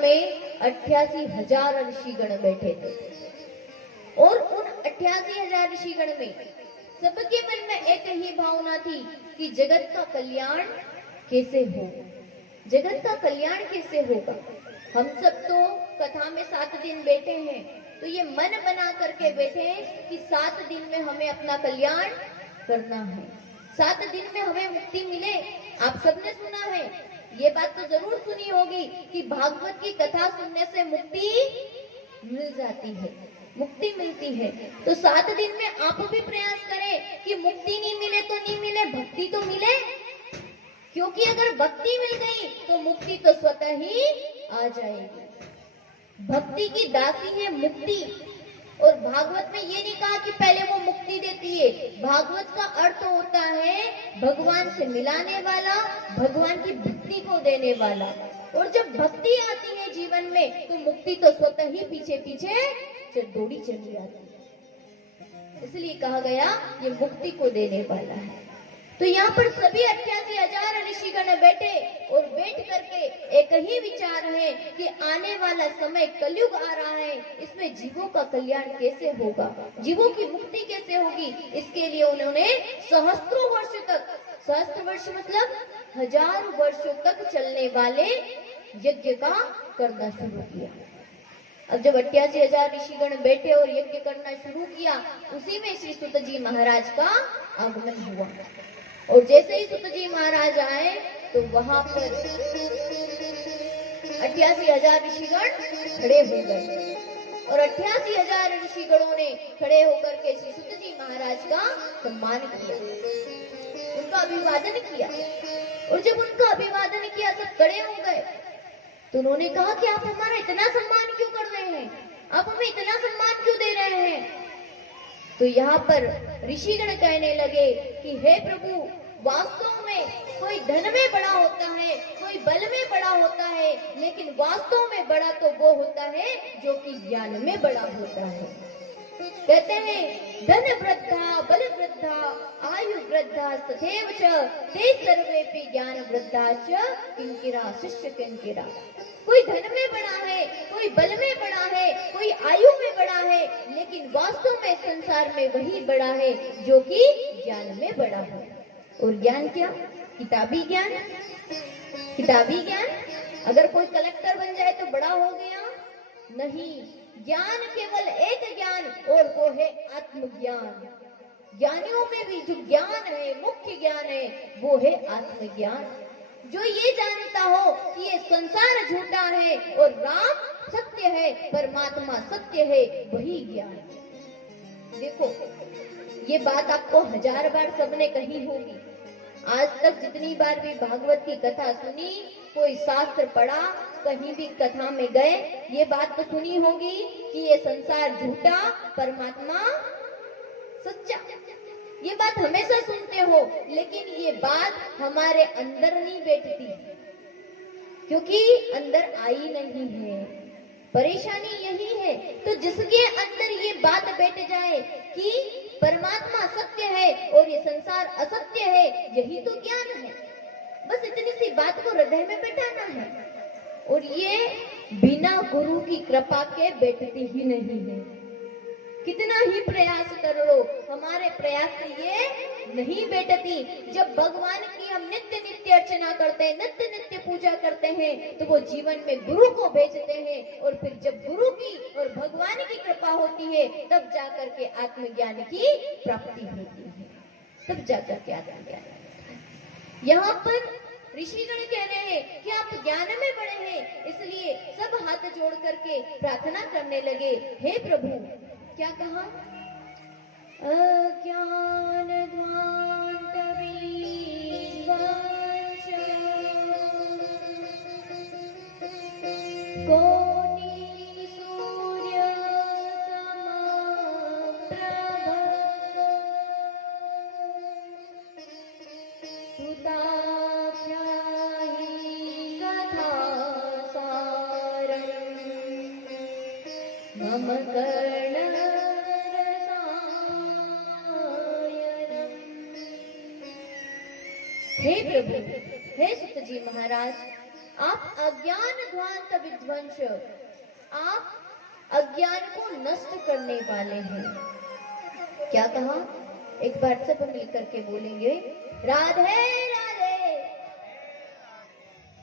में 88,000 ऋषिगण बैठे थे और उन 88,000 ऋषिगण में सबके मन में एक ही भावना थी कि जगत का कल्याण कैसे हो, जगत का कल्याण कैसे होगा। हम सब तो कथा में 7 दिन बैठे हैं, तो ये मन बना करके बैठे हैं कि 7 दिन में हमें अपना कल्याण करना है, 7 दिन में हमें मुक्ति मिले। आप सबने सुना है, ये बात तो जरूर सुनी होगी कि भागवत की कथा सुनने से मुक्ति मिल जाती है, मुक्ति मिलती है। तो 7 दिन में आप भी प्रयास करें कि मुक्ति नहीं मिले तो नहीं मिले, भक्ति तो मिले, क्योंकि अगर भक्ति मिल गई तो मुक्ति तो स्वतः ही आ जाएगी। भक्ति की दासी है मुक्ति। और भागवत में ये नहीं कहा कि पहले वो मुक्ति देती है, भागवत का अर्थ होता है भगवान से मिलाने वाला, भगवान की भक्ति को देने वाला। और जब भक्ति आती है जीवन में तो मुक्ति तो स्वतः ही पीछे पीछे दौड़ी चली आती है। इसलिए कहा गया ये मुक्ति को देने वाला है। तो यहाँ पर सभी 88,000 ऋषिगण बैठे और बैठ करके एक ही विचार है कि आने वाला समय कलयुग आ रहा है, इसमें जीवों का कल्याण कैसे होगा, जीवों की मुक्ति कैसे होगी। इसके लिए उन्होंने सहस्त्रों वर्ष तक, सहस्त्र वर्ष मतलब 1000 वर्षों तक चलने वाले यज्ञ का करना शुरू किया। अब जब 88,000 ऋषिगण बैठे और यज्ञ करना शुरू किया, उसी में श्री सुत जी महाराज का आगमन हुआ। और जैसे ही सुत जी महाराज आए तो वहां पर 88,000 ऋषिगण खड़े हो गए और 88,000 ऋषिगणों ने खड़े होकर के श्री सुत जी महाराज का सम्मान किया, उनका अभिवादन किया। और जब उनका अभिवादन किया सब खड़े हो गए तो उन्होंने कहा कि आप हमारा इतना सम्मान क्यों कर रहे हैं, आप हमें इतना सम्मान क्यों दे रहे हैं। तो यहाँ पर ऋषिगण कहने लगे कि हे प्रभु, वास्तव में कोई धन में बड़ा होता है, कोई बल में बड़ा होता है, लेकिन वास्तव में बड़ा तो वो होता है जो कि ज्ञान में बड़ा होता है। कहते हैं धन वृद्धा बल वृद्धा आयु वृद्धा तथैव च ते सर्वेपि ज्ञान वृद्धा च किंकिरा शिष्य किंकिरा। कोई धन में बड़ा है, कोई बल में बड़ा है, कोई आयु में बड़ा है, लेकिन वास्तव में संसार में वही बड़ा है जो कि ज्ञान में बड़ा है। और ज्ञान क्या? किताबी ज्ञान। किताबी ज्ञान, अगर कोई कलेक्टर बन जाए तो बड़ा हो गया? नहीं, ज्ञान केवल एक ज्ञान और वो है आत्मज्ञान। ज्ञानियों में भी जो ज्ञान है, मुख्य ज्ञान है, वो है आत्मज्ञान। जो ये जानता हो कि ये संसार झूठा है और राम सत्य है, परमात्मा सत्य है, वही ज्ञान। देखो, ये बात आपको 1000 बार सबने कही होगी। आज तक जितनी बार भी भागवत की कथा सुनी, कोई शास्त्र पढ़ा, कहीं भी कथा में गए, ये बात तो सुनी होगी कि ये संसार झूठा, परमात्मा सच्चा। ये बात हमेशा सुनते हो, लेकिन ये बात हमारे अंदर नहीं बैठती, क्योंकि अंदर आई नहीं है। परेशानी यही है। तो जिसके अंदर ये बात बैठ जाए कि परमात्मा सत्य है और ये संसार असत्य है, यही तो ज्ञान है। बस इतनी सी बात को हृदय में बैठाना है। और ये बिना गुरु की कृपा के बैठती ही नहीं है। कितना ही प्रयास कर लो, हमारे प्रयास से ये नहीं बैठती। जब भगवान की हम नित्य नित्य अर्चना करते हैं, नित्य नित्य पूजा करते हैं, तो वो जीवन में गुरु को भेजते हैं। और फिर जब गुरु की और भगवान की कृपा होती है, तब जाकर के आत्मज्ञान की प्राप्ति होती है, तब जाकर के आत्मज्ञान। यहाँ पर ऋषिगण कह रहे हैं कि आप ज्ञान में बड़े हैं, इसलिए सब हाथ जोड़ करके प्रार्थना करने लगे, हे प्रभु। क्या कहा? अज्ञान ध्वांत विवश कोटि सूर्य समप्रभ सुताख्यायि कथा सारं मम कर्ण। हे प्रभु, हे सुत जी महाराज, आप अज्ञान ध्वांत विध्वंस, आप अज्ञान को नष्ट करने वाले हैं। क्या कहा? एक बार सब मिलकर के बोलेंगे, राधे राधे,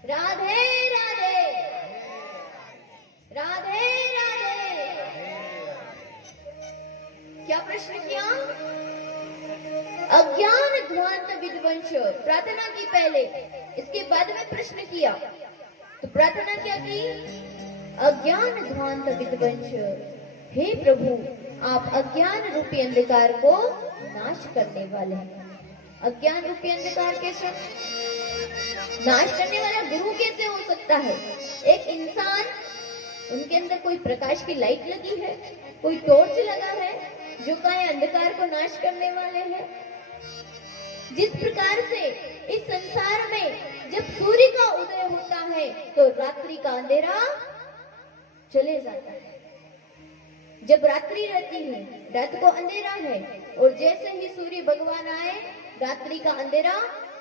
राधे राधे, राधे राधे। क्या प्रश्न किया? अज्ञान ध्वांत विध्वंस, प्रार्थना की पहले, इसके बाद में प्रश्न किया। तो प्रार्थना क्या की? अज्ञान ध्वांत विध्वंस, हे प्रभु आप अज्ञान रूपी अंधकार को नाश करने वाले हैं। अज्ञान रूपी अंधकार कैसे नाश करने वाला? गुरु कैसे हो सकता है? एक इंसान, उनके अंदर कोई प्रकाश की लाइट लगी है, कोई टॉर्च लगा है जो कहे अंधकार को नाश करने वाले हैं। जिस प्रकार से इस संसार में जब सूर्य का उदय होता है तो रात्रि का अंधेरा चले जाता है। जब रात्रि रहती है, रात को अंधेरा है, और जैसे ही सूर्य भगवान आए रात्रि का अंधेरा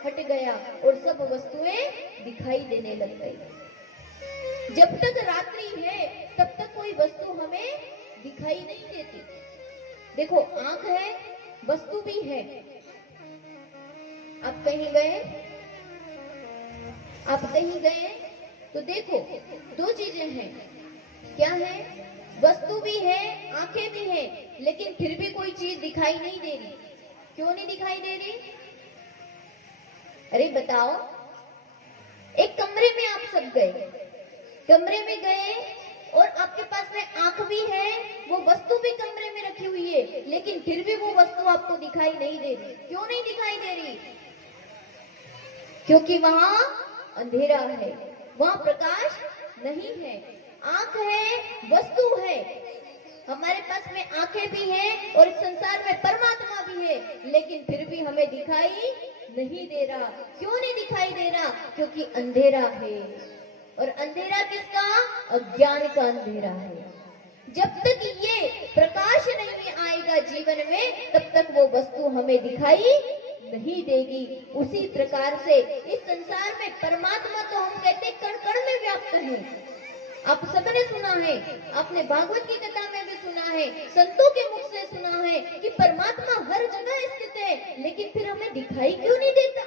हट गया और सब वस्तुएं दिखाई देने लग गई। जब तक रात्रि है तब तक कोई वस्तु हमें दिखाई नहीं देती। देखो, आंख है, वस्तु भी है। आप कहीं गए, आप कहीं गए तो देखो, दो चीजें हैं। क्या है? वस्तु भी है, आंखें भी है, लेकिन फिर भी कोई चीज दिखाई नहीं दे रही। क्यों नहीं दिखाई दे रही? अरे बताओ, एक कमरे में आप सब गए, कमरे में गए और आपके पास में आंख भी है, वो वस्तु भी कमरे में रखी हुई है, लेकिन फिर भी वो वस्तु आपको दिखाई नहीं दे रही। क्यों नहीं दिखाई दे रही? क्योंकि वहां अंधेरा है, वहां प्रकाश नहीं है। आंख है, वस्तु है, हमारे पास में आंखें भी हैं और इस संसार में परमात्मा भी है, लेकिन फिर भी हमें दिखाई नहीं दे रहा। क्यों नहीं दिखाई दे रहा? क्योंकि अंधेरा है। और अंधेरा किसका? अज्ञान का अंधेरा है। जब तक ये प्रकाश नहीं आएगा जीवन में, तब तक वो वस्तु हमें दिखाई नहीं देगी। उसी प्रकार से इस संसार में परमात्मा तो हम कहते कण कण में व्याप्त है। आप सबने सुना है, आपने भागवत की कथा में भी सुना है, संतों के मुख से सुना है कि परमात्मा हर जगह स्थित है, लेकिन फिर हमें दिखाई क्यों नहीं देता?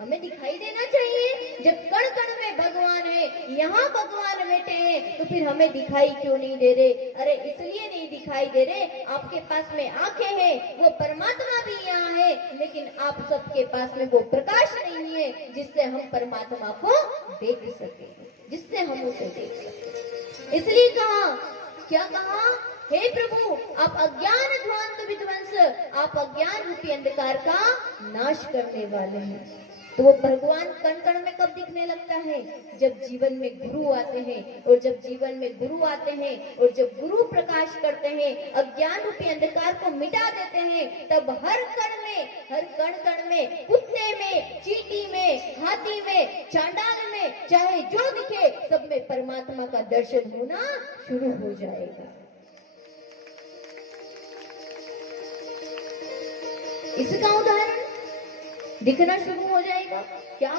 हमें दिखाई देना चाहिए। जब कण कण में भगवान है, यहाँ भगवान बैठे हैं, तो फिर हमें दिखाई क्यों नहीं दे रहे? अरे इसलिए नहीं दिखाई दे रहे, आपके पास में आंखें हैं, वो परमात्मा भी यहाँ है, लेकिन आप सबके पास में वो प्रकाश नहीं है जिससे हम परमात्मा को देख सके, जिससे हम उसे देख सके। इसलिए कहा, क्या कहा? हे प्रभु आप अज्ञान ध्वांत विध्वंस, आप अज्ञान रूपी अंधकार का नाश करने वाले हैं। तो वो भगवान कण कण में कब दिखने लगता है? जब जीवन में गुरु आते हैं। और जब जीवन में गुरु आते हैं और जब गुरु प्रकाश करते हैं, अज्ञान रूपी अंधकार को मिटा देते हैं, तब हर कण में, हर कण कण में, कुत्ते में, चींटी में, हाथी में, चांडाल में, चाहे जो दिखे, सब में परमात्मा का दर्शन होना शुरू हो जाएगा। इसका उदाहरण दिखना शुरू हो जाएगा। क्या?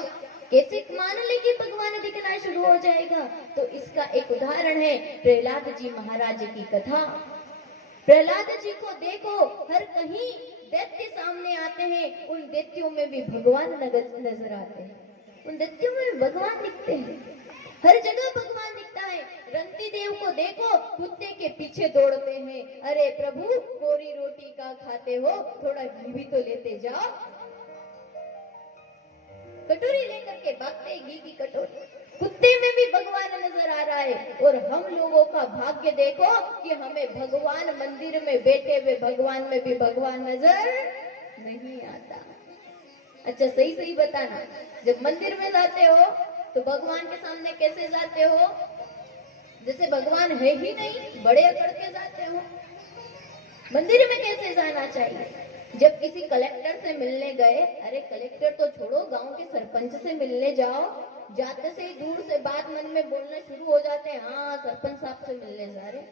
कैसे मान ले कि भगवान दिखना शुरू हो जाएगा? तो इसका एक उदाहरण है प्रहलाद जी महाराज की कथा। प्रहलाद जी को देखो, हर कहीं दैत्य सामने आते हैं, उन दैत्यों में भी भगवान नजर आते हैं, उन दैत्यों में भगवान दिखते हैं, हर जगह भगवान दिखता है। रंती देव को देखो, कुत्ते के पीछे दौड़ते हैं, अरे प्रभु कोरी रोटी का खाते हो, थोड़ा घी भी तो लेते जाओ। कटोरी लेकर के भागते, घी की कटोरी। कुत्ते में भी भगवान नजर आ रहा है। और हम लोगों का भाग्य देखो कि हमें भगवान मंदिर में बैठे हुए भगवान में भी भगवान नजर नहीं आता। अच्छा सही सही बताना, जब मंदिर में जाते हो तो भगवान के सामने कैसे जाते हो? जैसे भगवान है ही नहीं, बड़े अकड़ के जाते हो। मंदिर में कैसे जाना चाहिए? जब किसी कलेक्टर से मिलने गए, अरे कलेक्टर तो छोड़ो, गांव के सरपंच से मिलने जाओ, जाते से ही दूर से बात मन में बोलना शुरू हो जाते हैं, हाँ सरपंच साहब से मिलने जा रहे,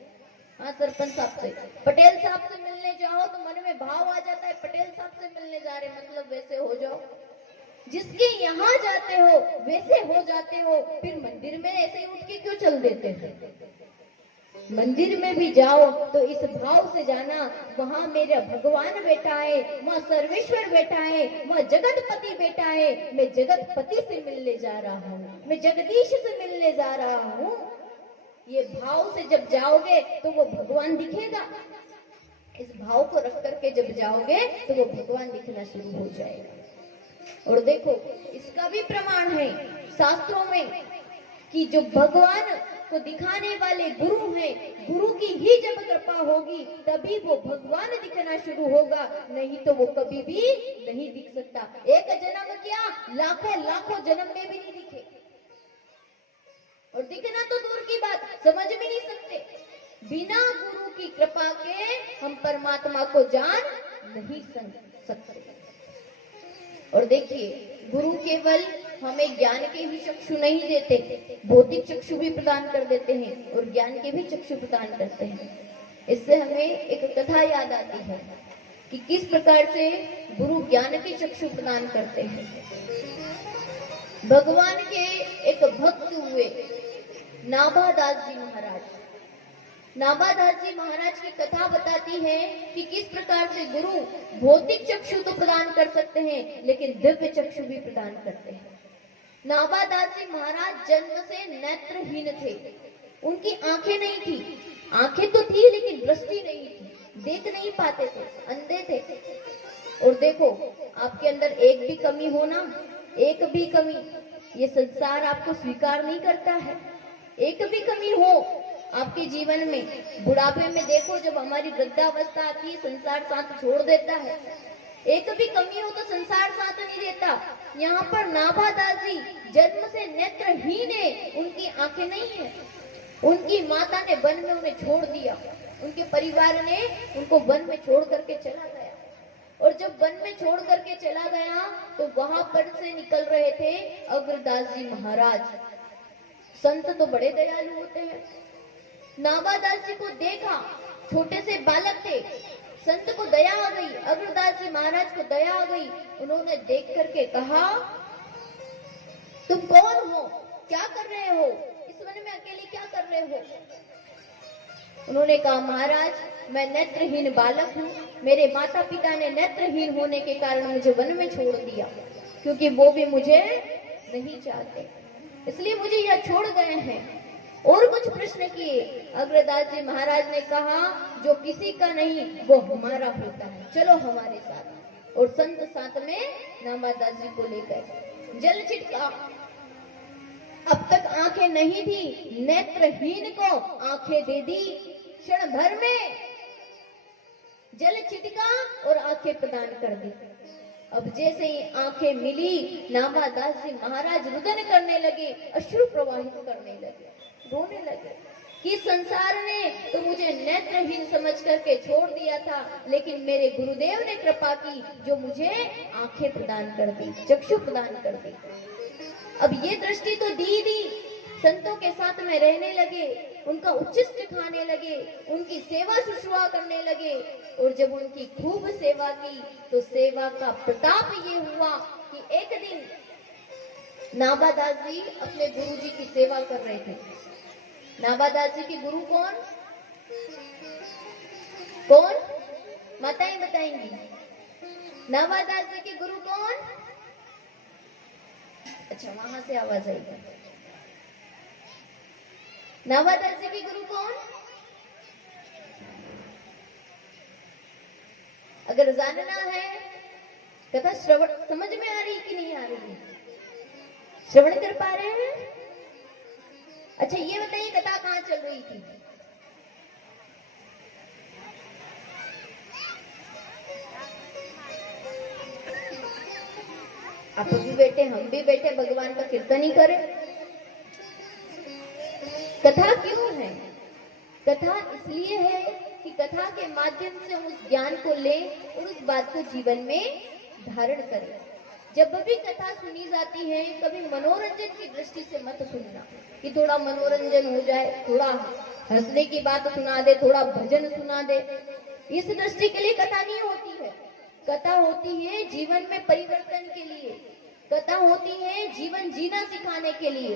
हाँ सरपंच साहब से। पटेल साहब से मिलने जाओ तो मन में भाव आ जाता है, पटेल साहब से मिलने जा रहे, मतलब वैसे हो जाओ। जिसके यहाँ जाते हो वैसे हो जाते हो, फिर मंदिर में ऐसे ही उठ के क्यों चल देते हैं? मंदिर में भी जाओ तो इस भाव से जाना, वहां मेरा भगवान बैठा है, वहां सर्वेश्वर बैठा है, वहां जगतपति बैठा है, मैं जगतपति से मिलने जा रहा हूँ, मैं जगदीश से मिलने जा रहा हूँ। ये भाव से जब जाओगे तो वो भगवान दिखेगा। इस भाव को रख करके जब जाओगे तो वो भगवान दिखना शुरू हो जाएगा। और देखो, इसका भी प्रमाण है शास्त्रों में कि जो भगवान को दिखाने वाले गुरु हैं, गुरु की ही जब कृपा होगी तभी वो भगवान दिखना शुरू होगा, नहीं तो वो कभी भी नहीं दिख सकता। एक जन्म क्या, लाखों लाखों जन्म में भी नहीं दिखे। और दिखना तो दूर की बात, समझ भी नहीं सकते। बिना गुरु की कृपा के हम परमात्मा को जान नहीं सकते। और देखिए, गुरु केवल हमें ज्ञान के भी चक्षु नहीं देते, भौतिक चक्षु भी प्रदान कर देते हैं और ज्ञान के भी चक्षु प्रदान करते हैं। इससे हमें एक कथा याद आती है कि किस प्रकार से गुरु ज्ञान के चक्षु प्रदान करते हैं। भगवान के एक भक्त हुए नाभादास जी महाराज। नाभादास जी महाराज की कथा बताती है कि किस प्रकार से गुरु भौतिक चक्षु तो प्रदान कर सकते हैं लेकिन दिव्य चक्षु भी प्रदान करते हैं। नाभादास जी महाराज जन्म से नेत्रहीन थे, उनकी आंखें नहीं थी, आंखें तो थी लेकिन दृष्टि नहीं थी, देख नहीं पाते थे, अंधे थे। और देखो, आपके अंदर एक भी कमी हो ना, एक भी कमी, ये संसार आपको स्वीकार नहीं करता है। एक भी कमी हो आपके जीवन में, बुढ़ापे में देखो जब हमारी वृद्धावस्था आती है संसार साथ छोड़ देता है। एक भी कमी हो तो संसार साथ नहीं देता। यहाँ पर नाभादास जी जन्म से नेत्रहीन है, उनकी आंखें नहीं है। उनकी माता ने वन में उन्हें छोड़ दिया, उनके परिवार ने उनको वन में छोड़ करके चला गया। और जब वन में छोड़ करके चला गया तो वहां पर से निकल रहे थे अग्रदास जी महाराज। संत तो बड़े दयालु होते हैं। नाभादास जी को देखा, छोटे से बालक थे, संत को दया आ गई, अग्रदास जी महाराज को दया आ गई। उन्होंने देख करके कहा, तुम कौन हो, क्या कर रहे हो, इस वन में अकेले क्या कर रहे हो? उन्होंने कहा, महाराज मैं नेत्रहीन बालक हूँ, मेरे माता पिता ने नेत्रहीन होने के कारण मुझे वन में छोड़ दिया, क्योंकि वो भी मुझे नहीं चाहते, इसलिए मुझे यह छोड़ गए हैं। और कुछ प्रश्न किए। अग्रदास जी महाराज ने कहा, जो किसी का नहीं वो हमारा होता है, चलो हमारे साथ। और संत साथ में नाभादास जी को लेकर जल छिटका। अब तक आंखें नहीं थी, नेत्रहीन को आंखें दे दी, क्षण भर में जल छिटका और आंखें प्रदान कर दी। अब जैसे ही आंखें मिली, नाभादास जी महाराज रुदन करने लगे, अश्रु प्रवाहित करने लगे, रोने लगे कि संसार ने तो मुझे नेत्रहीन समझ करके छोड़ दिया था, लेकिन मेरे गुरुदेव ने कृपा की जो मुझे आंखें प्रदान कर दी, चक्षु प्रदान कर दी। अब ये दृष्टि तो दी, संतों के साथ में रहने लगे, उनका उच्चिष्ट खाने लगे, उनकी सेवा शुश्रूषा करने लगे। और जब उनकी खूब सेवा की तो सेवा का प्रताप ये हुआ कि एक दिन नाभादास जी अपने गुरु जी की सेवा कर रहे थे। नाभादास जी के गुरु कौन कौन माताएं बताएंगी? नाभादास जी के गुरु कौन? अच्छा, वहां से आवाज आएगी। नाभादास जी के गुरु कौन? अगर जानना है, कथा श्रवण समझ में आ रही कि नहीं आ रही? श्रवण कर पा रहे हैं? अच्छा, ये बताइए कथा कहाँ चल रही थी? आप भी बैठे, हम भी बैठे, भगवान का कीर्तन ही करें। कथा क्यों है? कथा इसलिए है कि कथा के माध्यम से हम उस ज्ञान को लें और उस बात को जीवन में धारण करें। जब भी कथा सुनी जाती है, कभी मनोरंजन की दृष्टि से मत सुनना कि थोड़ा मनोरंजन हो जाए, थोड़ा हंसने की बात सुना दे, थोड़ा भजन सुना दे। इस दृष्टि के लिए कथा नहीं होती है। कथा होती है जीवन में परिवर्तन के लिए, कथा होती है जीवन जीना सिखाने के लिए।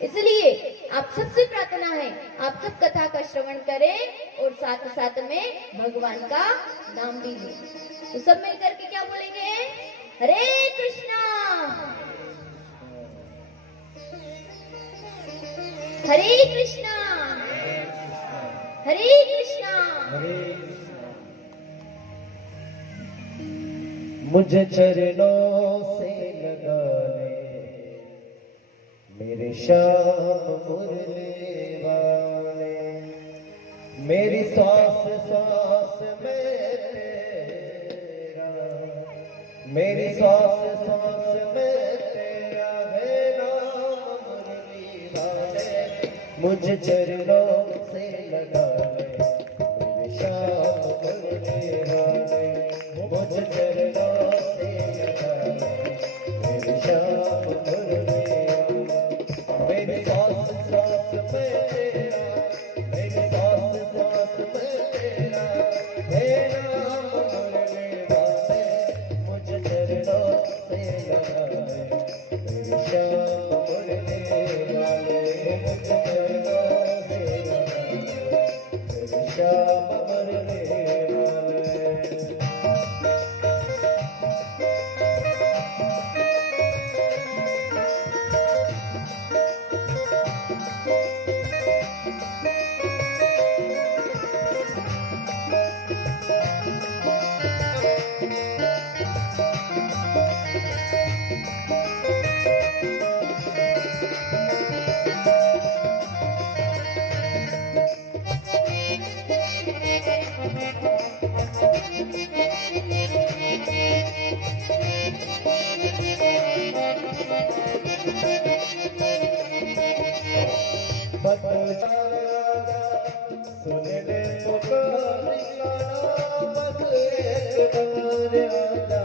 इसलिए आप सबसे प्रार्थना है, आप सब कथा का श्रवण करें और साथ साथ में भगवान का नाम भी लें। तो सब मिलकर के क्या बोलेंगे? हरे कृष्णा हरे कृष्णा हरे कृष्णा। मुझे चरणों से लगा ले मेरे श्याम मुरली वाले, मेरी सांस सांस में तेरा, मेरी सांस सांस में तेरा है नाम मुरली वाले। मुझे चरणों से लगा ले मेरे श्याम मुरली वाले, मुझे चरणों से लगा ले मेरे श्याम मुरली वाले। मेरी सांस सांस में तेरा, मेरी सांस सांस में तेरा है नाम मुरली वाले। मुझे चरणों से लगा ले मेरे श्याम मुरली वाले, मुझे चरणों से लगा ले मेरे श्याम मुरली वाले। सुन ले पुकार गाना, बस एक बार आजा।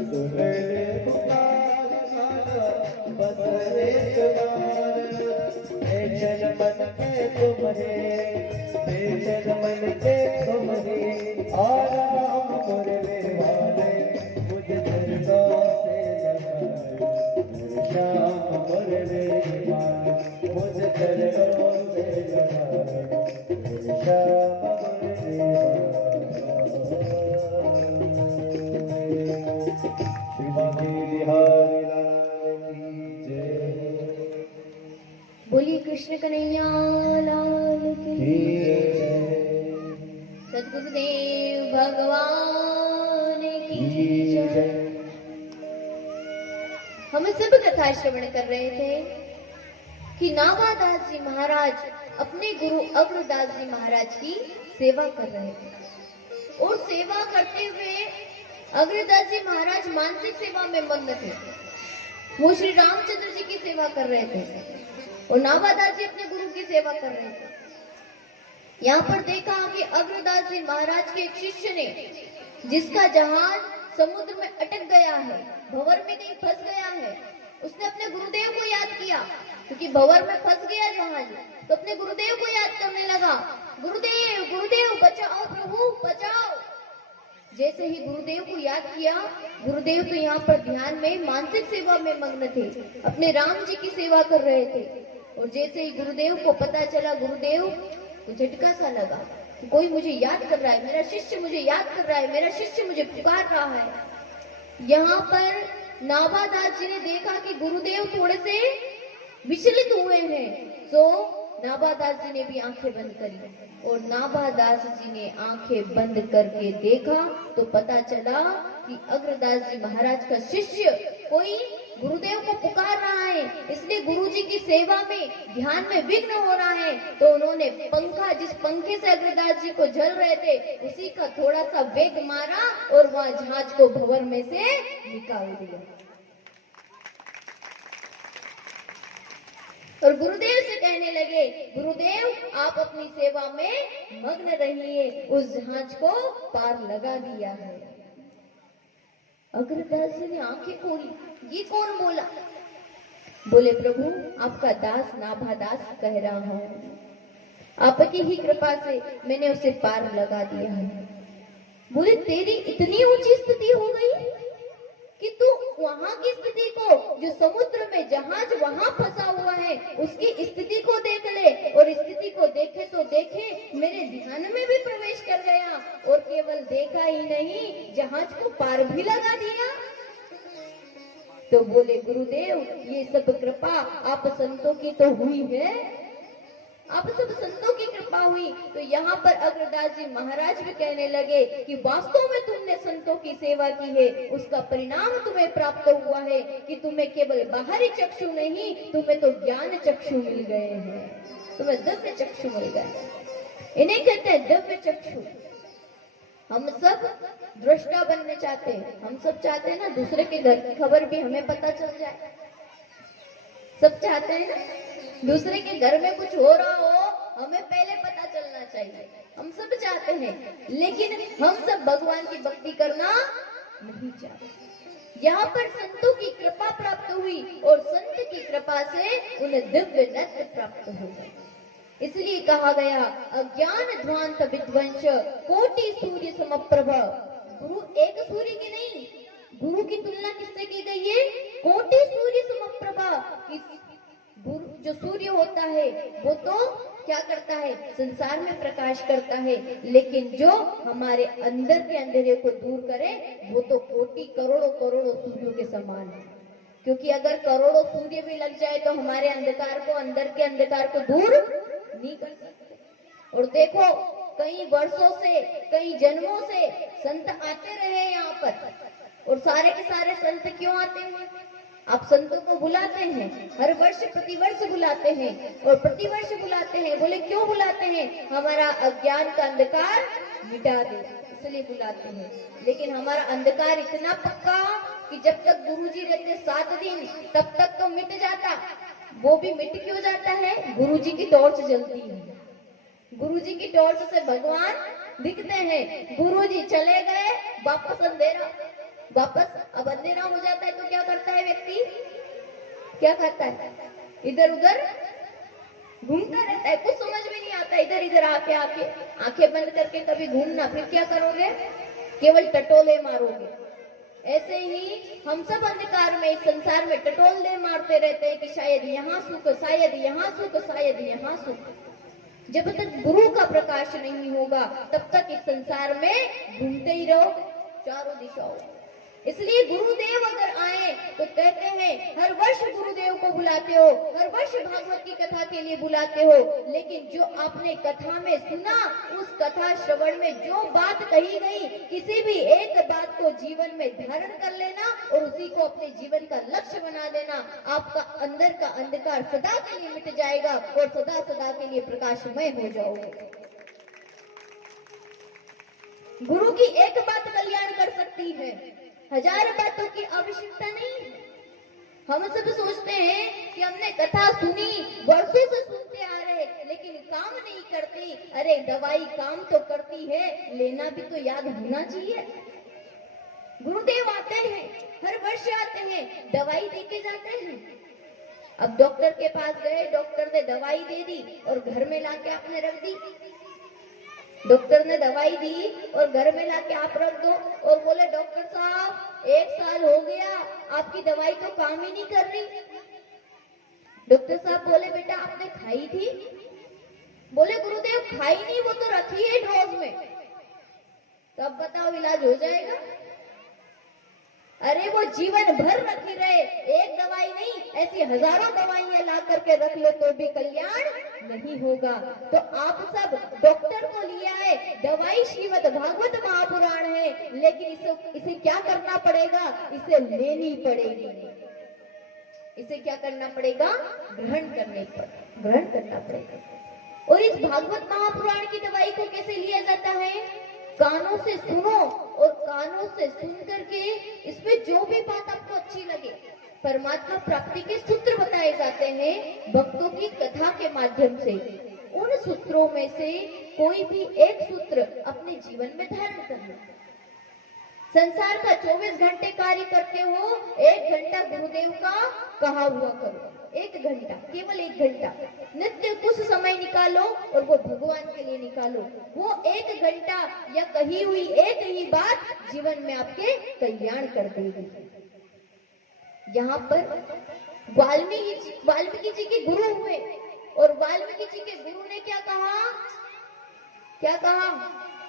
सुन ले पुकार गाना, बस एक बार। बेचैन मन के तुम्हारे, बेचैन मन के तुम्हारे आराम मुरली वाले। मुझे चरणों से लगाए मेरे श्याम मुरली वाले, मुझे चरणों से लगाए मेरे श्याम मुरली वाले। श्रीमती बिहारी लाल की जय। बोलिए कृष्ण कन्हैया लाल की जय। सद्गुरुदेव भगवान की जय। हम सब कथा श्रवण कर रहे थे कि नाभादास जी महाराज अपने गुरु अग्रदास जी महाराज की सेवा कर रहे थे और सेवा करते हुए अग्रदास जी महाराज मानसिक सेवा में मग्न थे। वो श्री रामचंद्र जी की सेवा कर रहे थे और नाभादास जी अपने गुरु की सेवा कर रहे थे। यहाँ पर देखा कि अग्रदास जी महाराज के एक शिष्य ने, जिसका जहाज समुद्र में अटक गया है, भंवर में कहीं फंस गया है, उसने अपने गुरुदेव को याद किया, क्योंकि भंवर में फंस गया जहाज, तो अपने गुरुदेव को याद करने लगा। गुरुदेव गुरुदेव बचाओ प्रभु बचाओ। जैसे ही गुरुदेव को याद किया, गुरुदेव तो यहाँ पर ध्यान में मानसिक सेवा में मग्न थे, अपने राम जी की सेवा कर रहे थे। और जैसे ही गुरुदेव को पता चला, गुरुदेव को झटका सा लगा कि कोई मुझे याद कर रहा है, मेरा शिष्य मुझे याद कर रहा है, मेरा शिष्य मुझे पुकार रहा है। यहाँ पर नाभादास जी ने देखा कि गुरुदेव थोड़े से विचलित हुए हैं, तो नाभादास जी ने भी आंखें बंद करी और नाभादास जी ने आंखें बंद करके देखा तो पता चला कि अग्रदास जी महाराज का शिष्य कोई गुरुदेव को पुकार रहा है, इसलिए गुरुजी की सेवा में ध्यान में विघ्न हो रहा है। तो उन्होंने पंखा, जिस पंखे से अग्रदास जी को झल रहे थे, उसी का थोड़ा सा वेग मारा और वहां जहाज को भंवर में से निकाल दिया। और गुरुदेव से कहने लगे, गुरुदेव आप अपनी सेवा में मग्न रहिए, उस जहाज को पार लगा दिया है। अग्रदास जी ने आंखें खोली, ये कौन बोला? बोले प्रभु आपका दास नाभादास कह रहा हूं, आपकी ही कृपा से मैंने उसे पार लगा दिया है। बोले तेरी इतनी ऊंची स्थिति हो गई? कि तू वहां की स्थिति को, जो समुद्र में जहाज वहां फंसा हुआ है, उसकी स्थिति को देख ले, और स्थिति को देखे तो देखे मेरे ध्यान में भी प्रवेश कर गया, और केवल देखा ही नहीं, जहाज को पार भी लगा दिया। तो बोले गुरुदेव, ये सब कृपा आप संतों की तो हुई है, आप सब संतों की कृपा हुई। तो यहाँ पर अग्रदास जी महाराज भी कहने लगे कि वास्तव में तुमने संतों की सेवा की है, उसका परिणाम तुम्हें प्राप्त हुआ है कि तुम्हें केवल बाहरी चक्षु नहीं, तुम्हें तो ज्ञान चक्षु मिल गए हैं, तुम्हें दिव्य चक्षु मिल गए। इन्हें कहते हैं दिव्य चक्षु। हम सब दृष्टा बनने चाहते हैं, हम सब चाहते हैं ना दूसरे के घर की खबर भी हमें पता चल जाए, सब चाहते हैं ना दूसरे के घर में कुछ हो रहा हो हमें पहले पता चलना चाहिए, हम सब चाहते हैं, लेकिन हम सब भगवान की भक्ति करना नहीं चाहते। यहाँ पर संतों की कृपा प्राप्त हुई और संत की कृपा से उन्हें दिव्य नेत्र प्राप्त हो गए। इसलिए कहा गया अज्ञान ध्वांत विध्वंस कोटि सूर्य समप्रभ। गुरु एक सूर्य की नहीं, गुरु की तुलना किससे की गई है? कोटि सूर्य समप्रभा। गुरु जो सूर्य होता है वो तो क्या करता है? संसार में प्रकाश करता है, लेकिन जो हमारे अंदर के अंधेरे को दूर करे वो तो कोटि करोड़ों करोड़ों सूर्यों के समान है। क्योंकि अगर करोड़ों सूर्य भी लग जाए तो हमारे अंधकार को, अंदर के अंधकार को दूर नहीं कर सकते। और देखो कई वर्षों से, कई जन्मों से संत आते रहे यहाँ पर, और सारे के सारे संत क्यों आते हैं? आप संतों को बुलाते हैं, हर वर्ष प्रतिवर्ष बुलाते हैं, और प्रतिवर्ष बुलाते हैं, बोले क्यों बुलाते हैं? हमारा अज्ञान का अंधकार मिटा दे, इसलिए बुलाते हैं। लेकिन हमारा अंधकार इतना पक्का कि जब तक गुरुजी रहते 7 दिन तब तक तो मिट जाता। वो भी मिट क्यों जाता है? गुरुजी की टॉर्च जलती है, गुरुजी की टॉर्च से भगवान दिखते हैं। गुरुजी चले गए, वापस अंधेरा, वापस अब अंधेरा हो जाता है तो क्या करता है व्यक्ति? क्या करता है? इधर उधर घूमता रहता है, कुछ समझ में नहीं आता, इधर इधर आके आके आंखें बंद करके कभी घूमना, फिर क्या करोगे? केवल टटोले मारोगे। ऐसे ही हम सब अंधकार में, इस संसार में टटोले मारते रहते हैं कि शायद यहाँ सुख, शायद यहाँ सुख, शायद यहाँ सुख। जब तक गुरु का प्रकाश नहीं होगा तब तक इस संसार में घूमते ही रहो चारों दिशाओं। इसलिए गुरुदेव अगर आए तो कहते हैं हर वर्ष गुरुदेव को बुलाते हो, हर वर्ष भागवत की कथा के लिए बुलाते हो, लेकिन जो आपने कथा में सुना, उस कथा श्रवण में जो बात कही गई, किसी भी एक बात को जीवन में धारण कर लेना और उसी को अपने जीवन का लक्ष्य बना लेना। आपका अंदर का अंधकार सदा के लिए मिट जाएगा और सदा सदा के लिए प्रकाशमय हो जाओगे। गुरु की एक बात कल्याण कर सकती है, 1000 बातों की आवश्यकता नहीं है। हम सब सोचते हैं कि हमने कथा सुनी, वर्षों से सुनते आ रहे, लेकिन काम नहीं करती। अरे दवाई काम तो करती है, लेना भी तो याद होना चाहिए। गुरुदेव आते हैं, हर वर्ष आते हैं, दवाई देके जाते हैं। अब डॉक्टर के पास गए, डॉक्टर ने दवाई दे दी और घर में लाके आपने रख दी। डॉक्टर ने दवाई दी और घर में लाके आप रख दो और बोले डॉक्टर साहब 1 साल हो गया, आपकी दवाई तो काम ही नहीं कर रही। डॉक्टर साहब बोले बेटा आपने खाई थी? बोले गुरुदेव खाई नहीं, वो तो रखी है डोज में। तब बताओ इलाज हो जाएगा? अरे वो जीवन भर रखी रहे, एक दवाई नहीं, ऐसी हजारों दवाइयां ला करके रख लो तो भी कल्याण नहीं होगा। तो आप सब डॉक्टर को लिया है, दवाई श्रीमद् भागवत महापुराण है, लेकिन इसे क्या करना पड़ेगा? इसे लेनी पड़ेगी। इसे क्या करना पड़ेगा? ग्रहण करना पड़ेगा। और इस भागवत महापुराण की दवाई को कैसे लिया जाता है? कानों से सुनो और कानों से सुन करके इसमें जो भी बात आपको अच्छी लगे, परमात्मा प्राप्ति के सूत्र बताए जाते हैं भक्तों की कथा के माध्यम से। उन सूत्रों में से कोई भी एक सूत्र अपने जीवन में धारण करना। संसार का 24 घंटे कार्य करते हो, 1 घंटा गुरुदेव का कहा हुआ करो। 1 घंटा, केवल 1 घंटा नित्य कुछ समय निकालो और वो भगवान के लिए निकालो। वो 1 घंटा या कही हुई एक ही बात जीवन में आपके कल्याण कर देगी। यहाँ पर वाल्मीकि जी के गुरु हुए और वाल्मीकि जी के गुरु ने क्या कहा? क्या कहा?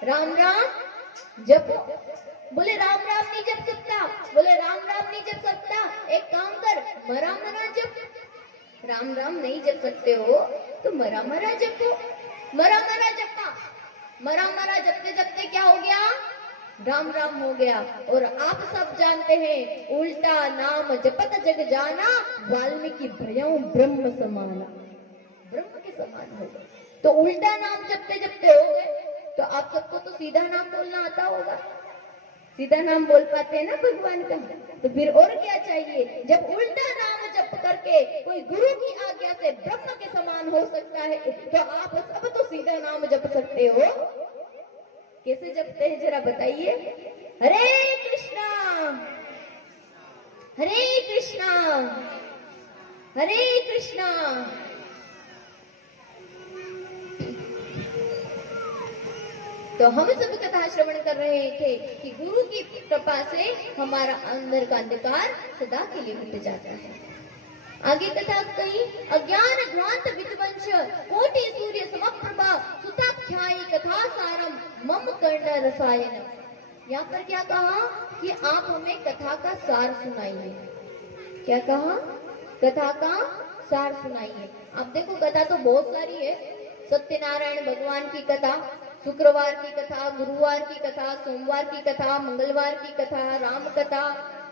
राम राम जपो। बोले राम राम नहीं जप सकता, बोले राम राम नहीं जप सकता, एक काम कर मरा मरा जप। राम राम नहीं जप सकते हो तो मरा मरा जपो। मरा मरा जपा, मरा मरा जपते जपते क्या हो गया? राम राम हो गया। और आप सब जानते हैं उल्टा नाम जपत जग जाना, वाल्मीकि भयऊ ब्रह्म समाना। ब्रह्म के समान हो गए। तो उल्टा नाम जपते जपते हो गए तो आप सबको तो सीधा नाम बोलना आता होगा, सीधा नाम बोल पाते हैं ना भगवान का। तो फिर और क्या चाहिए? जब उल्टा नाम जप करके कोई गुरु की आज्ञा से ब्रह्म के समान हो सकता है तो आप सब तो सीधा नाम जप सकते हो। कैसे जपते हैं जरा बताइए? हरे कृष्णा हरे कृष्णा हरे कृष्णा। तो हम सब कथा श्रवण कर रहे थे कि गुरु की कृपा से हमारा अंदर का अंधकार सदा के लिए मिट जाता है। आगे कथा कही, अज्ञान ध्वांत विद्वंश कोटि सूर्य समप्रभा सुताख्यायी कथा सारम मम कर्ण रसायन। यहाँ पर क्या कहा कि आप हमें कथा का सार सुनाइए। क्या कहा? कथा का सार सुनाइए। अब देखो कथा तो बहुत सारी है। सत्यनारायण भगवान की कथा, शुक्रवार की कथा, गुरुवार की कथा, सोमवार की कथा, मंगलवार की कथा, राम कथा,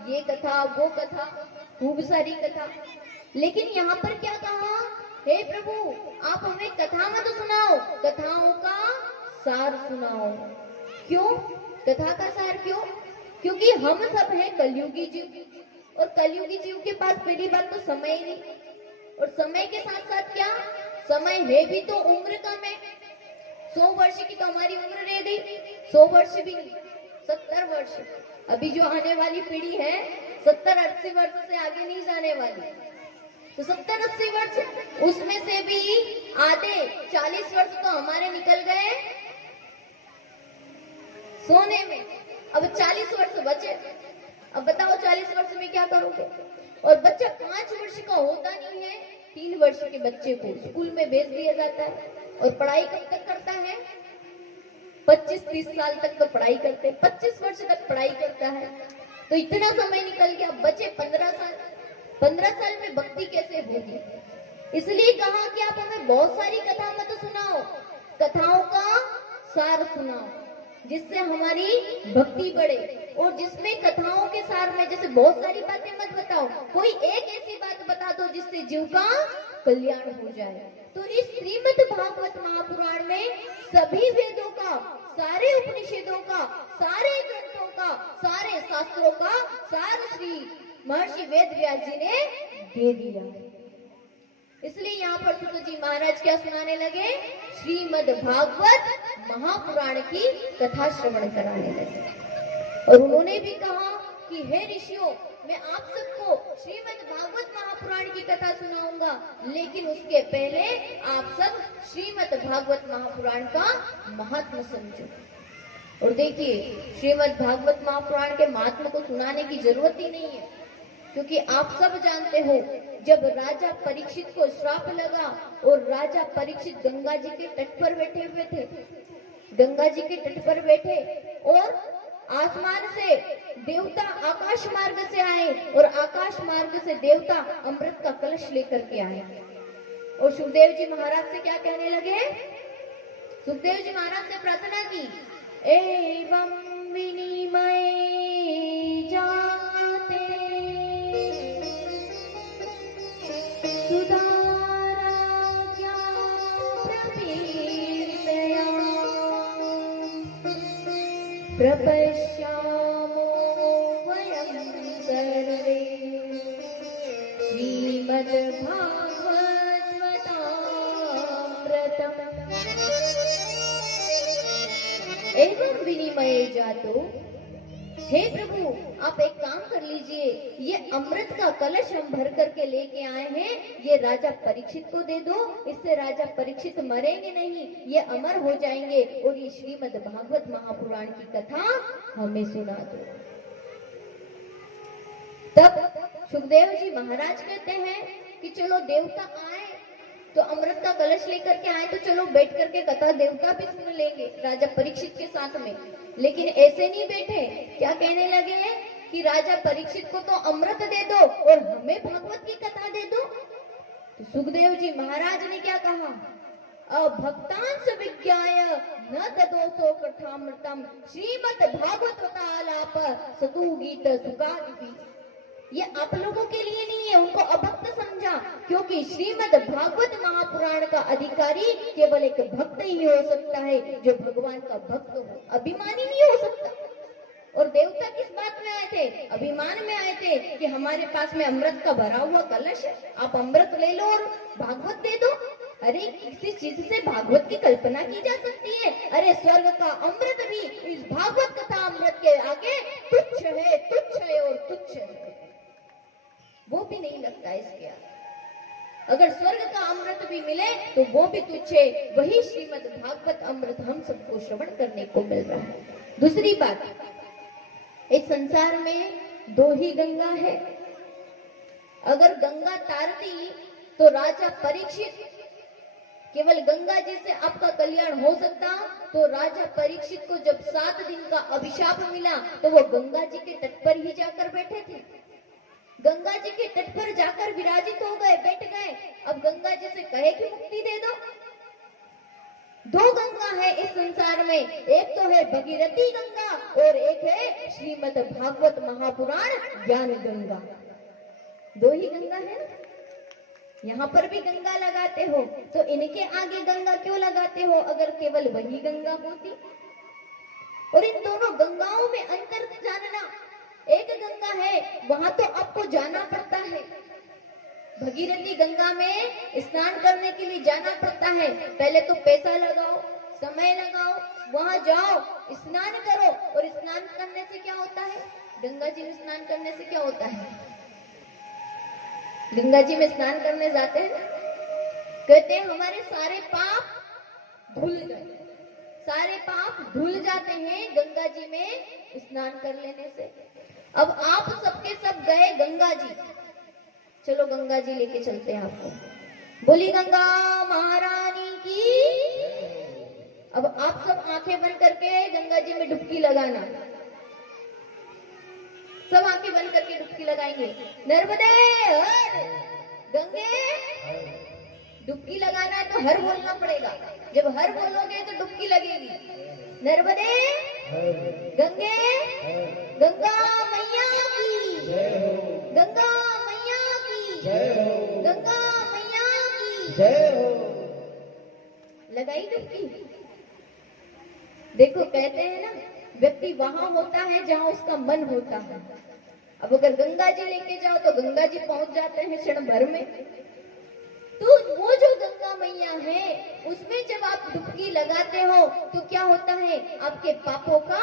ये कथा वो कथा, खूब सारी कथा। लेकिन यहाँ पर क्या कहा? हे प्रभु आप हमें कथा मत सुनाओ, कथाओं का सार सुनाओ। क्यों? कथा का सार क्यों? क्योंकि हम सब हैं कलयुगी जीव और कलयुगी जीव के पास पहली बात तो समय ही नहीं, और समय के साथ साथ क्या समय है भी तो उम्र कम है। 100 वर्ष की तो हमारी उम्र रह गई, 100 वर्ष भी नहीं, 70 वर्ष। अभी जो आने वाली पीढ़ी है 70-80 वर्ष से आगे नहीं जाने वाली। तो 70-80 वर्ष, उसमें से भी आधे 40 वर्ष तो हमारे निकल गए सोने में। अब 40 वर्ष बचे। अब बताओ 40 वर्ष में क्या करोगे? और बच्चा 5 वर्ष का होता नहीं है, 3 वर्ष के बच्चे को स्कूल में भेज दिया जाता है। और पढ़ाई कब तक करता है? 25-30 साल तक तो पढ़ाई करते हैं, 25 वर्ष तक पढ़ाई करता है। तो इतना समय निकल गया, बचे 15 साल। 15 साल में भक्ति कैसे होगी? इसलिए कहा कि आप हमें बहुत सारी कथा मत सुनाओ, कथाओं का सार सुनाओ, जिससे हमारी भक्ति बढ़े। और जिसमें कथाओं के सार में जैसे बहुत सारी बातें मत बताओ, कोई एक ऐसी बात बता दो जिससे जीव का कल्याण हो जाए। तो इस श्रीमद् भागवत महापुराण में सभी वेदों का, सारे उपनिषदों का, सारे ग्रंथों का, सारे शास्त्रों का सार श्री महर्षि वेद व्यास जी ने दे दिया। इसलिए यहाँ पर सुत जी महाराज क्या सुनाने लगे? श्रीमद् भागवत महापुराण की कथा श्रवण कराने लगे। और उन्होंने भी कहा कि हे ऋषियों, मैं आप सबको श्रीमद् भागवत महापुराण की कथा सुनाऊंगा, लेकिन उसके पहले आप सब श्रीमद् भागवत महापुराण का महात्म समझो। और देखिए, श्रीमद् भागवत महापुराण के महात्म को सुनाने की जरूरत ही नहीं है, क्योंकि आप सब जानते हो जब राजा परीक्षित को श्राप लगा और राजा परीक्षित गंगा जी के तट पर बैठे हुए थे, गंगा जी के तट पर बैठे और आसमान से देवता आकाश मार्ग से आए और आकाश मार्ग से देवता अमृत का कलश लेकर के आए। और सुखदेव जी महाराज से क्या कहने लगे? सुखदेव जी महाराज से प्रार्थना की, एवं विनिमय जाते सुधारा क्या प्रपीडया प्रपश्यामो वयं सर्वे श्रीमद्भागवतामृतम्। एवं विनिमय जातो, हे प्रभु आप एक काम कर लीजिए, ये अमृत का कलश हम भर करके लेके आए हैं, ये राजा परीक्षित को दे दो, इससे राजा परीक्षित मरेंगे नहीं, ये अमर हो जाएंगे और ये श्रीमद् भागवत महापुराण की कथा हमें सुना दो। तब सुखदेव जी महाराज कहते हैं कि चलो देवता आए तो अमृत का कलश लेकर के आए तो चलो बैठ करके कथा देवता भी सुन लेंगे राजा परीक्षित के साथ में। लेकिन ऐसे नहीं बैठे, क्या कहने लगे हैं कि राजा परीक्षित को तो अमृत दे दो और हमें भागवत की कथा दे दो। तो सुखदेव जी महाराज ने क्या कहा, भक्तांश विज्ञाय न ददोसो कथामृतम श्रीमद् भागवत आलाप सतु गीत सुखादि। ये आप लोगों के लिए नहीं है, उनको अभक्त समझा, क्योंकि श्रीमद् भागवत महापुराण का अधिकारी केवल एक भक्त ही हो सकता है जो भगवान का भक्त हो, अभिमानी नहीं हो सकता। और देवता किस बात में आए थे, अभिमान में आए थे कि हमारे पास में अमृत का भरा हुआ कलश है, आप अमृत ले लो और भागवत दे दो। अरे किसी चीज से भागवत की कल्पना की जा सकती है, अरे स्वर्ग का अमृत भी इस भागवत कथा अमृत के आगे तुच्छ है और तुच्छ है, वो भी नहीं लगता इसके आगे। अगर स्वर्ग का अमृत भी मिले तो वो भी तुच्छ है, वही श्रीमद् भागवत अमृत हम सबको श्रवण करने को मिल रहा है। दूसरी बात, इस संसार में दो ही गंगा है। अगर गंगा तारती तो राजा परीक्षित, केवल गंगा जी से आपका कल्याण हो सकता, तो राजा परीक्षित को जब 7 दिन का अभिशाप मिला तो वो गंगा जी के तट पर ही जाकर बैठे थे, गंगा जी के तट पर जाकर विराजित हो गए, बैठ गए। अब गंगा जी से कहे कि मुक्ति दे दो। दो गंगा है इस संसार में, एक तो है भगीरथी गंगा और एक है श्रीमद् भागवत महापुराण ज्ञान गंगा। दो ही गंगा है ना। यहाँ पर भी गंगा लगाते हो तो इनके आगे गंगा क्यों लगाते हो, अगर केवल वही गंगा होती। और इन दोनों गंगाओं में अंतर जानना, एक गंगा है वहां तो आपको जाना पड़ता है, भगीरथी गंगा में स्नान करने के लिए जाना पड़ता है, पहले तो पैसा लगाओ, समय लगाओ, वहां जाओ, स्नान करो। और स्नान करने से क्या होता है, गंगा जी में स्नान करने से क्या होता है, गंगा जी में स्नान करने जाते हैं, कहते हैं हमारे सारे पाप धुल गए, सारे पाप धुल जाते हैं गंगा जी में स्नान कर लेने से। अब आप सबके सब गए गंगा जी, चलो गंगा जी लेके चलते हैं आपको, बोली गंगा महारानी की। अब आप सब आंखें बंद करके गंगा जी में डुबकी लगाना, सब आंखें बंद करके डुबकी लगाएंगे। नर्मदे हर, गंगे, डुबकी लगाना है तो हर बोलना पड़ेगा, जब हर बोलोगे तो डुबकी लगेगी। नर्मदे गंगे, गंगा मैया की, गंगा मैया की, गंगा मैया की, लगाई डुबकी। देखो कहते हैं ना, व्यक्ति वहां होता है जहां उसका मन होता है। अब अगर गंगा जी लेके जाओ तो गंगा जी पहुंच जाते हैं क्षण भर में। तो वो जो गंगा मैया है उसमें जब आप डुबकी लगाते हो तो क्या होता है, आपके पापों का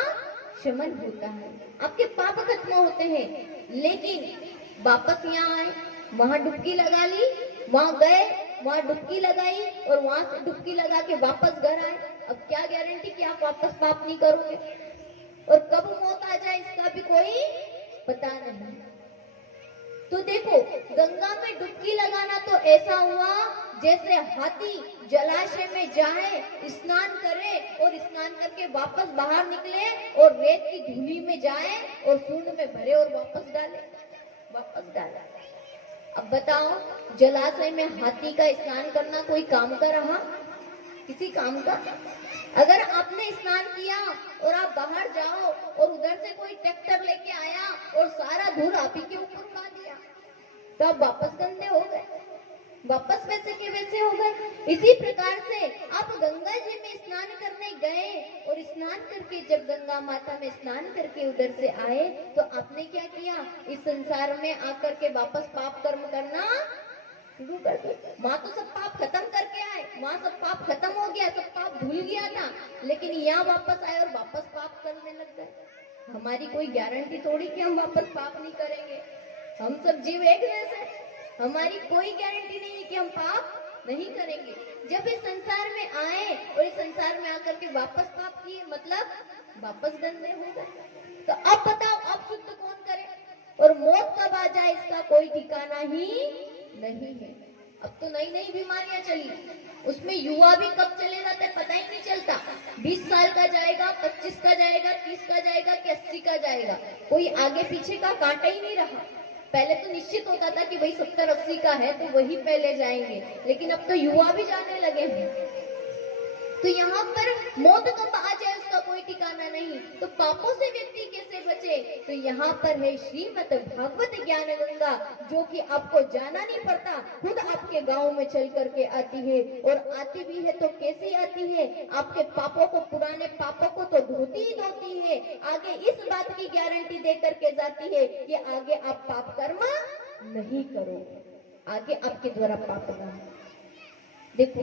शमन होता है, आपके पाप खत्म होते हैं। लेकिन वापस यहाँ आए, वहां डुबकी लगा ली, वहां गए, वहां डुबकी लगाई और वहां से डुबकी लगा के वापस घर आए। अब क्या गारंटी कि आप वापस पाप नहीं करोगे, और कब मौत आ जाए इसका भी कोई पता नहीं। तो देखो गंगा में डुबकी लगाना तो ऐसा हुआ जैसे हाथी जलाशय में जाए, स्नान करे और स्नान करके वापस बाहर निकले और रेत की धूली में जाए और सूंड में भरे और वापस डाले। अब बताओ, जलाशय में हाथी का स्नान करना कोई काम का रहा, किसी काम का? अगर आपने स्नान किया और आप बाहर जाओ और उधर से कोई ट्रैक्टर लेके आया और सारा धूल आप ही के ऊपर उड़ा दिया, तो आप वापस गंदे हो गए, वापस वैसे के वैसे हो गए। इसी प्रकार से आप गंगा जी में स्नान करने गए और स्नान करके जब गंगा माता में स्नान करके उधर से आए तो आपने क्या किया, इस संसार में आकर के वापस पाप कर्म करना शुरू कर दिया। वहां तो सब पाप खत्म करके आए, वहां सब पाप खत्म हो गया, सब पाप भूल गया था, लेकिन यहाँ वापस आए और वापस पाप करने लग गए। हमारी कोई गारंटी थोड़ी कि हम वापस पाप नहीं करेंगे, हम सब जीव एक जैसे, हमारी कोई गारंटी नहीं है कि हम पाप नहीं करेंगे। जब इस संसार में आए और इस संसार में आकर के वापस पाप किए, मतलब वापस गंदे हो गए। तो अब बताओ, अब शुद्ध कौन करे? और मौत कब आ जाए इसका कोई ठिकाना ही नहीं है। अब तो नई नई बीमारियां चली, उसमें युवा भी कब चले जाते हैं पता ही नहीं चलता। 20 साल का जाएगा, 25 का जाएगा, 30 का जाएगा कि 80 का जाएगा, कोई आगे पीछे का कांटा ही नहीं रहा। पहले तो निश्चित होता था कि भाई 70-80 का है तो वही पहले जाएंगे, लेकिन अब तो युवा भी जाने लगे हैं। तो यहाँ पर मौत कब आ जाए उसका कोई ठिकाना नहीं। तो पापों से व्यक्ति कैसे बचे? तो यहाँ पर है श्रीमद् भागवत ज्ञान गंगा, जो कि आपको जाना नहीं पड़ता, खुद आपके गांव में चल करके आती है। और आती भी है तो कैसी आती है? आपके पापों को, पुराने पापों को तो धोती ही धोती है, आगे इस बात की गारंटी दे करके जाती है कि आगे आप पाप कर्म नहीं करोगे, आगे आपके द्वारा पाप कर्म। देखो,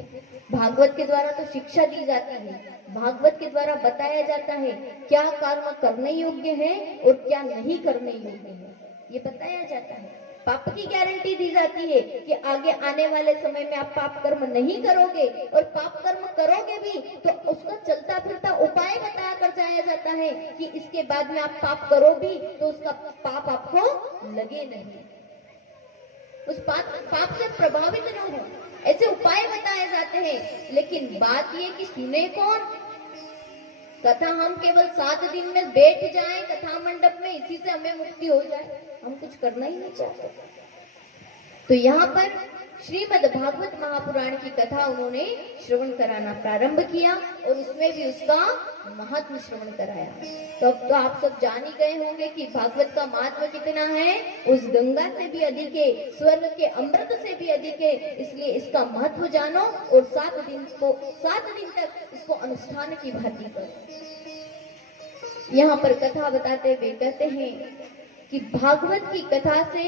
भागवत के द्वारा तो शिक्षा दी जाती है, भागवत के द्वारा बताया जाता है क्या कर्म करने योग्य है और क्या नहीं करने योग्य है, ये बताया जाता है। पाप की गारंटी दी जाती है कि आगे आने वाले समय में आप पाप कर्म नहीं करोगे, और पाप कर्म करोगे भी तो उसका चलता फिरता उपाय बताया कर जाया जाता है कि इसके बाद में आप पाप करो भी तो उसका पाप आपको लगे नहीं, उस पाप से प्रभावित न हो, ऐसे उपाय बताए जाते हैं। लेकिन बात ये कि सुने कौन? कथा हम केवल 7 दिन में बैठ जाएं कथा मंडप में, इसी से हमें मुक्ति हो जाए, हम कुछ करना ही नहीं चाहते। तो यहाँ पर श्रीमद् भागवत महापुराण की कथा उन्होंने श्रवण कराना प्रारंभ किया और उसमें भी उसका महत्व श्रवण कराया। तो अब तो आप सब जान ही गए होंगे कि भागवत का महत्व कितना है, उस गंगा से भी अधिक है, स्वर्ग के अमृत से भी अधिक है। इसलिए इसका महत्व जानो और 7 दिन तक इसको अनुष्ठान की भांति करो। यहाँ पर कथा बताते हुए कहते हैं कि भागवत की कथा से,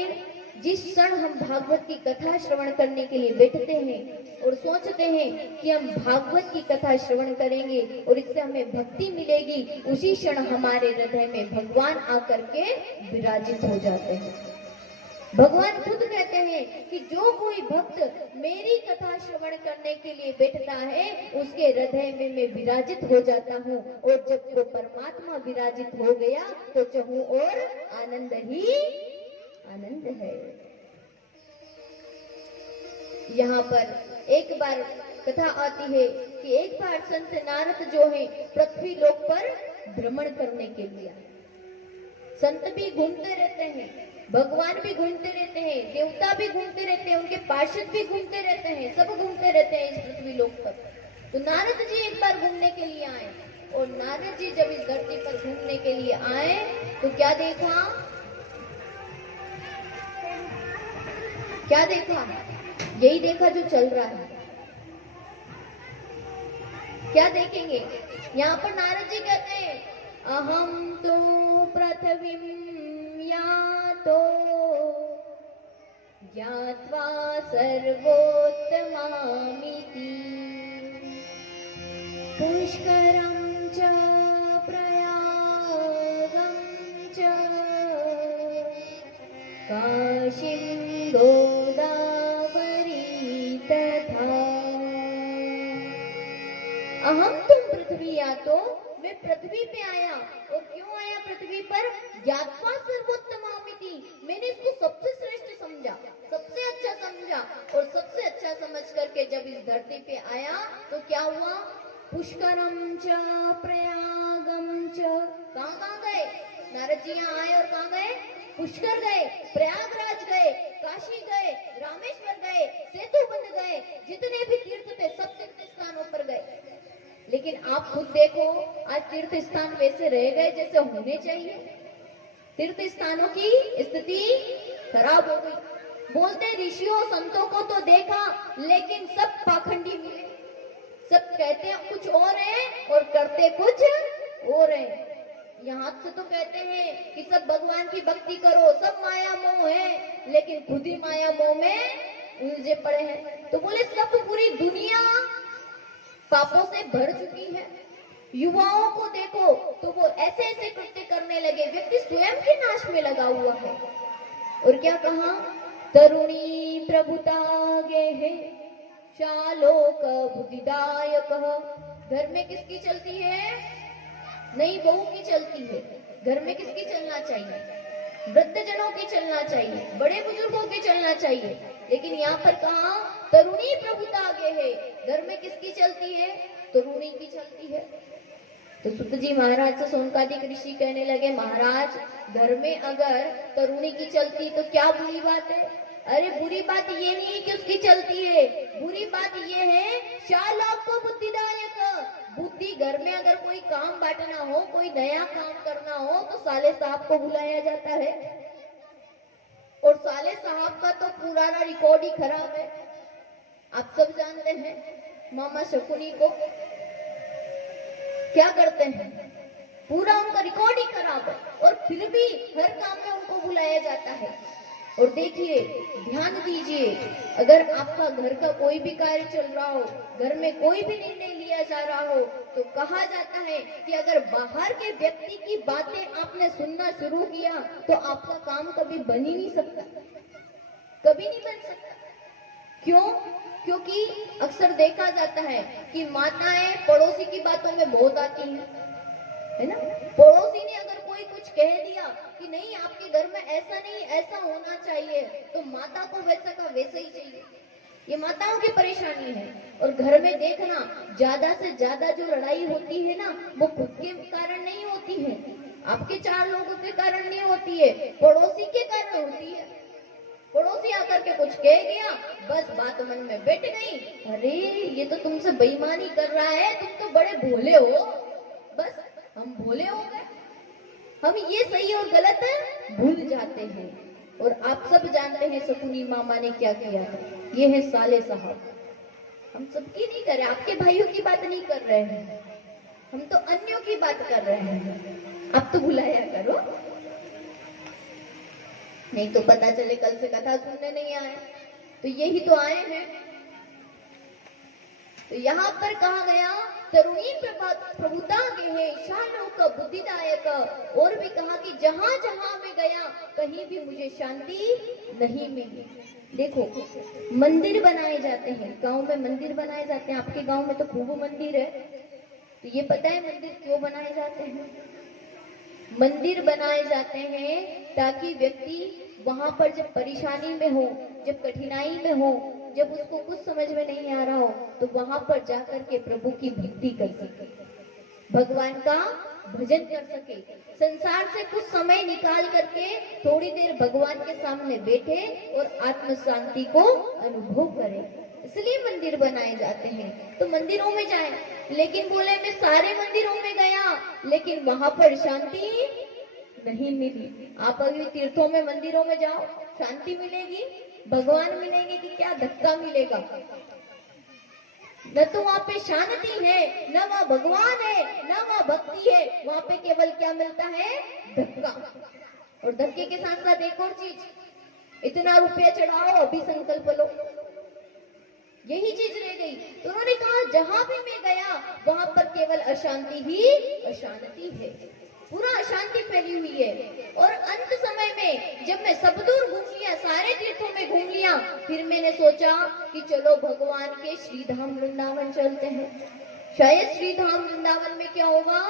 जिस क्षण हम भागवत की कथा श्रवण करने के लिए बैठते हैं और सोचते हैं कि हम भागवत की कथा श्रवण करेंगे और इससे हमें भक्ति मिलेगी, उसी क्षण हमारे हृदय में भगवान आकर के विराजित हो जाते हैं। भगवान खुद कहते हैं कि जो कोई भक्त मेरी कथा श्रवण करने के लिए बैठता है उसके हृदय में मैं विराजित हो जाता हूँ, और जब वो परमात्मा विराजित हो गया तो चहु और आनंद ही आनंद है। यहाँ पर एक बार कथा आती है कि एक बार संत नारद जो है पृथ्वी लोक पर भ्रमण करने के लिए, संत भी घूमते रहते हैं, भगवान भी घूमते रहते हैं, देवता भी घूमते रहते हैं, उनके पार्षद भी घूमते रहते हैं, सब घूमते रहते हैं इस पृथ्वी लोक पर। तो नारद जी एक बार घूमने के लिए आए, और नारद जी जब इस धरती पर घूमने के लिए आए तो क्या देखा? क्या देखा? यही देखा जो चल रहा है। क्या देखेंगे? यहाँ पर नारद जी कहते हैं अहम तो पृथ्वीं यातो ज्ञात्वा सर्वोत्तमामिति पुष्करं च प्रयागं च काशीं गोदावरी तथा। अहम तुम पृथ्वी या तो, मैं पृथ्वी पे आया, और क्यों आया पृथ्वी पर? ज्ञात्वा सर्वोत्तमामिति, मैंने इसको सबसे श्रेष्ठ समझा, सबसे अच्छा समझा, और सबसे अच्छा समझ करके जब इस धरती पे आया तो क्या हुआ? पुष्करम च प्रयागम च। कहाँ गए नारद जी? यहाँ आए और कहाँ गए? पुष्कर गए, प्रयागराज गए, काशी गए, रामेश्वर गए, सेतु बंद गए, जितने भी तीर्थ थे सब तीर्थ स्थानों पर गए। लेकिन आप खुद देखो, आज तीर्थ स्थान वैसे रह गए जैसे होने चाहिए। तीर्थ स्थानों की स्थिति खराब हो गई। बोलते ऋषियों संतों को तो देखा, लेकिन सब पाखंडी मिले, सब कहते हैं कुछ और है और करते कुछ और है। यहाँ से तो कहते हैं कि सब भगवान की भक्ति करो, सब माया मोह है, लेकिन खुद ही माया मोह में उलझे पड़े हैं। तो बोले सब पूरी दुनिया पापों से भर चुकी है। युवाओं को देखो तो वो ऐसे ऐसे कृत्य करने लगे, व्यक्ति स्वयं के नाश में लगा हुआ है। और क्या कहा? तरुणी प्रभुता गेहे शालोक बुद्धिदायक। घर में किसकी चलती है? नहीं, बहू की चलती है। घर में किसकी चलना चाहिए? वृद्धजनों के चलना चाहिए, बड़े बुजुर्गों के चलना चाहिए, लेकिन यहाँ पर कहा तरुणी प्रभुता आगे है। घर में किसकी चलती है? तरुणी की चलती है। तो सुत जी महाराज से सोनकादिक ऋषि कहने लगे, महाराज घर में अगर तरुणी की चलती तो क्या बुरी बात है? अरे बुरी बात ये नहीं है कि उसकी चलती है, बुरी बात ये है शालाक को बुद्धिदायक। बुद्धि घर में अगर कोई काम बांटना हो, कोई नया काम करना हो तो साले साहब को बुलाया जाता है, और साले साहब का तो पुराना रिकॉर्ड ही खराब है। आप सब जानते हैं मामा शकुनी को क्या करते हैं, पूरा उनका रिकॉर्ड ही खराब है, और फिर भी हर काम में उनको बुलाया जाता है। और देखिए, ध्यान दीजिए, अगर आपका घर का कोई भी कार्य चल रहा हो, घर में कोई भी निर्णय लिया जा रहा हो, तो कहा जाता है कि अगर बाहर के व्यक्ति की बातें आपने सुनना शुरू किया तो आपका काम कभी बन ही नहीं सकता, कभी नहीं बन सकता। क्यों? क्योंकि अक्सर देखा जाता है कि माताएं पड़ोसी की बातों में बहुत आती हैं, है ना। पड़ोसी ने अगर कोई कुछ कह दिया कि नहीं आपके घर में ऐसा नहीं, ऐसा होना चाहिए, तो माता को वैसा का वैसा ही चाहिए। ये माताओं की परेशानी है। और घर में देखना, ज्यादा से ज्यादा जो लड़ाई होती है ना, वो खुद के कारण नहीं होती है, आपके चार लोगों के कारण नहीं होती है, पड़ोसी के कारण होती है। पड़ोसी आकर के कुछ कह गया, बस बात मन में बैठ गई, अरे ये तो तुमसे बेईमानी कर रहा है, तुम तो बड़े भोले हो। बस हम भोले हो गए, हम ये सही और गलत भूल जाते हैं। और आप सब जानते हैं शकुनी मामा ने क्या किया है, ये है साले साहब। हम सबकी नहीं कर रहे, आपके भाइयों की बात नहीं कर रहे हैं, हम तो अन्यों की बात कर रहे हैं। आप तो बुलाया करो, नहीं तो पता चले कल से कथा सुनने नहीं आए। तो यही तो आए हैं। तो यहाँ पर कहा गया तरुणी प्रभुता के है शालोक बुद्धिदायक। और भी कहा कि जहां जहां मैं गया कहीं भी मुझे शांति नहीं मिली। देखो, मंदिर बनाए जाते हैं, गांव में मंदिर बनाए जाते हैं, आपके गांव में तो खूब मंदिर है। तो ये पता है मंदिर क्यों बनाए जाते हैं? मंदिर बनाए जाते हैं ताकि व्यक्ति वहां पर जब परेशानी में हो, जब कठिनाई में हो, जब उसको कुछ समझ में नहीं आ रहा हो, तो वहां पर जाकर के प्रभु की भक्ति कर सके, भगवान का भजन कर सके, संसार से कुछ समय निकाल करके थोड़ी देर भगवान के सामने बैठे और आत्म शांति को अनुभव करे। इसलिए मंदिर बनाए जाते हैं। तो मंदिरों में जाए, लेकिन बोले मैं सारे मंदिरों में गया लेकिन वहां पर शांति नहीं मिली। आप अभी तीर्थों में मंदिरों में जाओ, शांति मिलेगी, भगवान मिलेंगे कि क्या धक्का मिलेगा? न तो वहाँ पे शांति है, न वहाँ भगवान है, न वहाँ भक्ति है, वहाँ पे केवल क्या मिलता है? धक्का। और धक्के के साथ साथ एक और चीज, इतना रुपया चढ़ाओ अभी संकल्प लो, यही चीज रह गई। तो उन्होंने कहा जहां भी मैं गया वहां पर केवल अशांति ही अशांति है, पूरा अशांति फैली हुई है। और अंत समय में जब मैं सब दूर घूम लिया, सारे तीर्थों में घूम लिया, फिर मैंने सोचा कि चलो भगवान के श्रीधाम वृंदावन चलते हैं। शायद श्रीधाम वृंदावन में क्या होगा,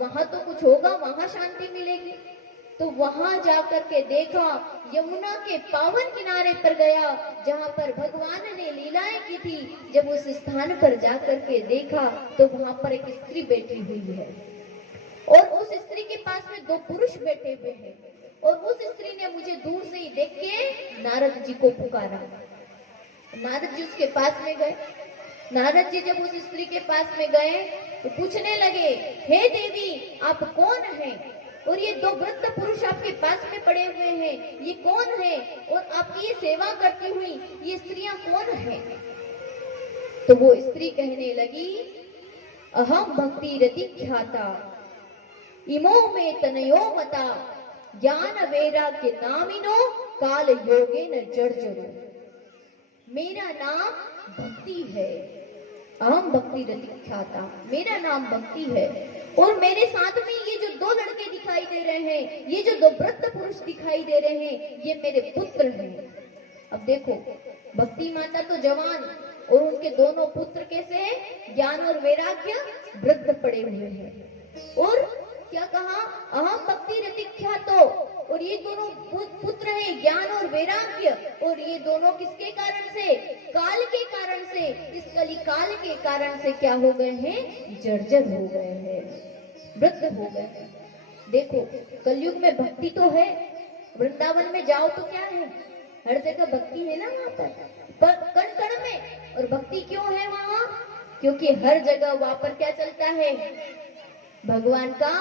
वहां तो कुछ होगा, वहां शांति मिलेगी। तो वहां जाकर के देखा, यमुना के पावन किनारे पर गया जहां पर भगवान ने लीलाएं की थी। जब उस स्थान पर जाकर के देखा तो वहां पर एक स्त्री बैठी हुई है और उस स्त्री के पास में दो पुरुष बैठे हुए हैं। और उस स्त्री ने मुझे दूर से ही देख के नारद जी को पुकारा। नारद जी उसके पास में गए। नारद जी जब उस स्त्री के पास में गए तो पूछने लगे, हे देवी आप कौन हैं? और ये दो वृद्ध पुरुष आपके पास में पड़े हुए हैं, ये कौन है? और आपकी ये सेवा करती हुई ये स्त्रियां कौन है? तो वो स्त्री कहने लगी, अहम भक्ति रति ख्याता इमो में तनयो मता ज्ञान वैराग्य नामिनो काल योगे न जर्जरो। मेरा नाम भक्ति है, अहम भक्ति रति ख्याता, मेरा नाम भक्ति है। और मेरे साथ में ये जो दो लड़के दिखाई दे रहे हैं, ये जो दो वृद्ध पुरुष दिखाई दे रहे हैं, ये मेरे पुत्र हैं। अब देखो, भक्ति माता तो जवान और उनके दोनों पुत्र कैसे हैं? ज्ञान और वैराग्य वृद्ध पड़े हुए हैं। और क्या कहा, अहम भक्ति रति ख्यातो, और ये दोनों पुत्र हैं ज्ञान और वैराग्य, और ये दोनों किसके कारण से? काल के कारण से, इस कली काल के कारण से क्या हो गए हैं? जर्जर हो गए हैं, वृद्ध हो गए हैं। देखो कलयुग में भक्ति तो है, वृंदावन में जाओ तो क्या है, हर जगह भक्ति है ना वहां पर कण कण में। और भक्ति क्यों है वहां? क्योंकि हर जगह वहां पर क्या चलता है? भगवान का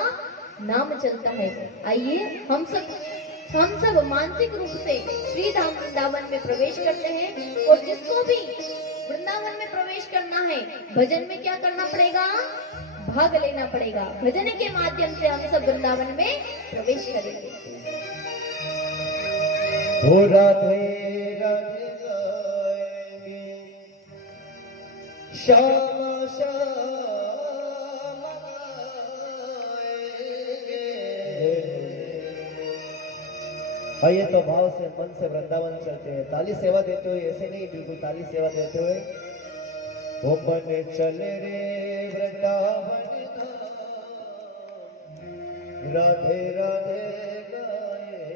नाम चलता है। आइए हम सब मानसिक रूप से श्री धाम वृंदावन में प्रवेश करते हैं, और जिसको भी वृंदावन में प्रवेश करना है भजन में क्या करना पड़ेगा? भाग लेना पड़ेगा। भजन के माध्यम से हम सब वृंदावन में प्रवेश करेंगे। हो राधे राधे गाएंगे, श्याम श्याम गाएंगे। आइए तो भाव से मन से वृंदावन चलते हैं। ताली सेवा देते हुए, ऐसे नहीं बिल्कुल ताली सेवा देते हुए। वो बने चले रे वृंदावन धाम, राधे राधे गाएंगे।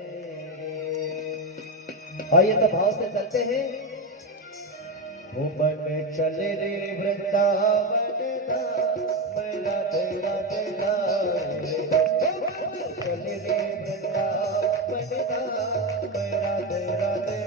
आइए तो भाव से चलते हैं। वो बने चले रे वृंदावन धाम, राधे राधे गाएंगे। चले रे वृंदावन धाम, राधे राधे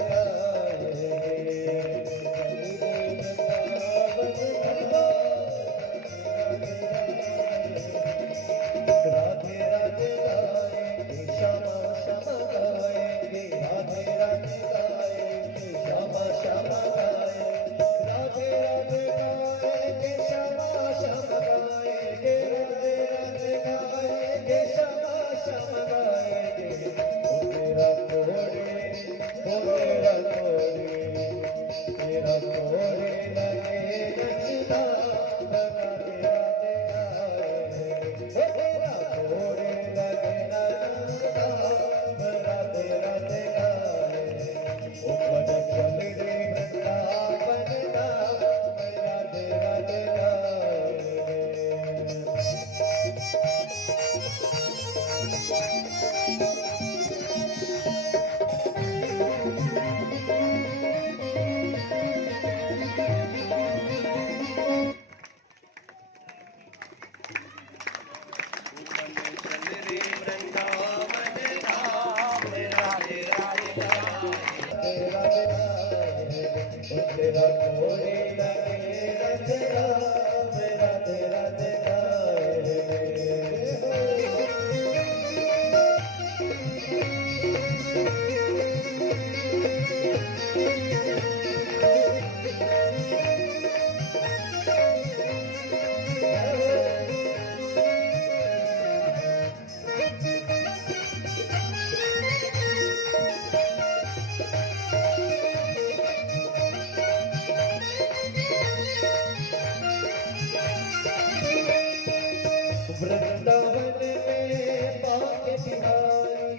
वृंदावन में बाके बिहारी,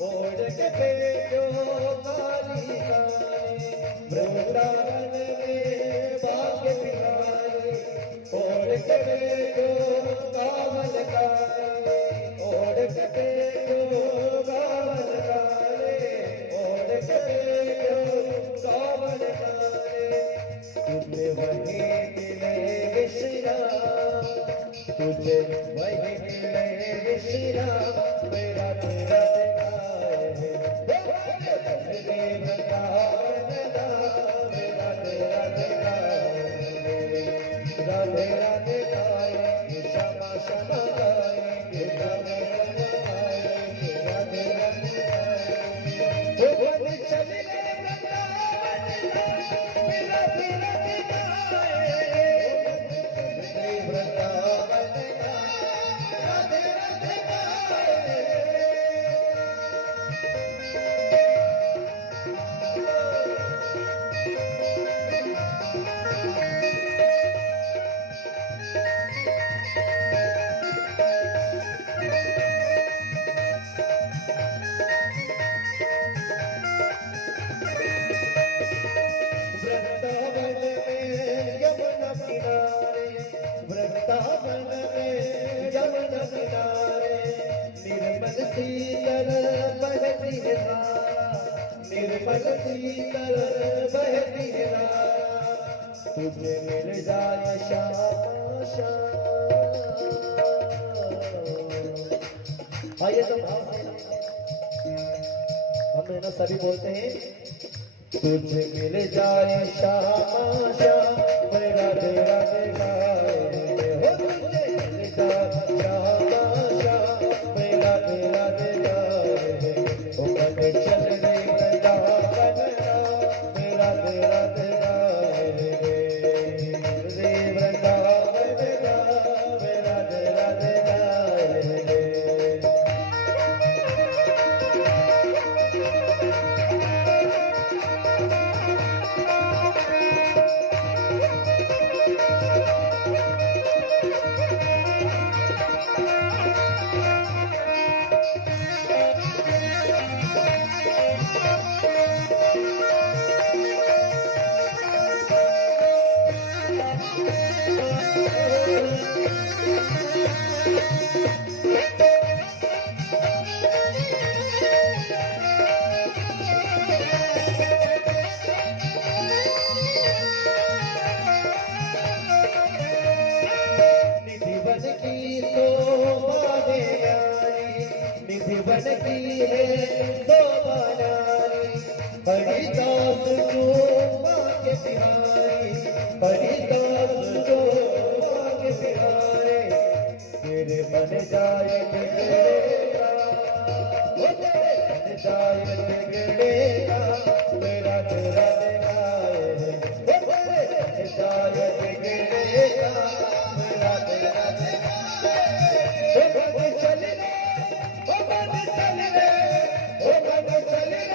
ओढ़ के भेजो काली काली। वृंदावन में बाके बिहारी, ओढ़ के भेजो कावल काली। ओढ़ के भेजो कावल काली, ओढ़ के भेजो कावल काली। तुझे वही मिले विश्राम, तुझे वही मिले विश्राम, मेरा तेरा गाए। चले वृंदावन धाम, मेरा तेरा गाए। राधे राधे गाएंगे, श्यामा श्यामा गाएंगे, राधे राधे गाएंगे, राधे राधे गाएंगे। वो बन चले वृंदावन धाम, मेरा तेरा गाए। चले वृंदावन धाम, राधे राधे गाए। मन शीतल बहती रात, तुझे मिल जाए श्याम श्याम। आइए तो भाव से हम है ना सभी बोलते हैं, तुझे मिल जाए श्याम श्याम मेरा तेरा गाए, हो तुझे मिल जाए श्याम श्याम मेरा तेरा गाए, ओ मन चल रे वृंदावन मेरा तेरा गाए, रे वृंदावन मेरा तेरा गाए। निधि बन की शोभा ने आई, निधि बन की है शोभा नारी, बड़ी दास जो मांगे बिहारी, बड़ी दास जो मांगे बिहारी, तेरे बन जाए बिगड़ेगा, वो तेरे बन जाए बिगड़ेगा मेरा तेरा गाए, वो तेरे बन जाए बिगड़ेगा मेरा तेरा गाए। ओ मन चल रे, ओ मन चल रे, ओ मन चल रे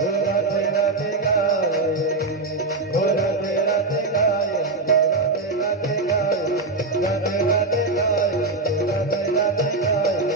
मेरा तेरा गाए, मेरा तेरा गाए, मेरा तेरा गाए, मेरा तेरा गाए, मेरा तेरा गाए, मेरा तेरा गाए।